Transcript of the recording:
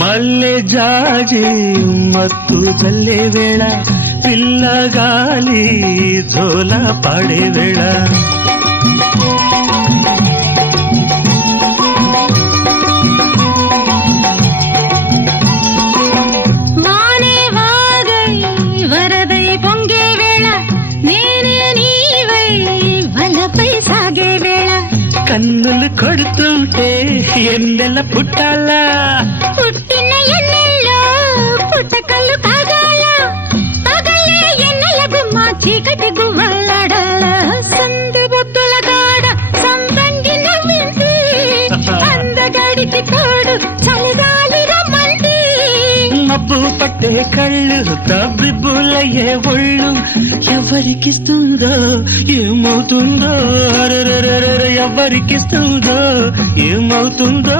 మల్లె జాజి మత్తు జల్లే వేళ పిల్లగాలి జోల పాడే వేళ వానే వాగై వరదై పొంగే వేళ నేనే నీవై వలపై సాగే వేళ కన్నులు కొడుతుంటే ఎన్నెల పుట్టాలా పుట్టిన ఎన్నెల్లో పుట్టకల్లు కాగాల పగలే ఎన్నెల గుమ్మ చీకటి గువ్వలాడాల సంధి బొద్దుల గాడ సంతంగి నవ్వింది అందగాడికి తోడు చలిగాలి రమ్మంది మబ్బు పట్టే కళ్ళు తబ్బిబ్బులయ్యే ఒళ్ళు ఎవరికిస్తుందో ఏమవుతుందో ఎవరికిస్తుందో ఏమవుతుందో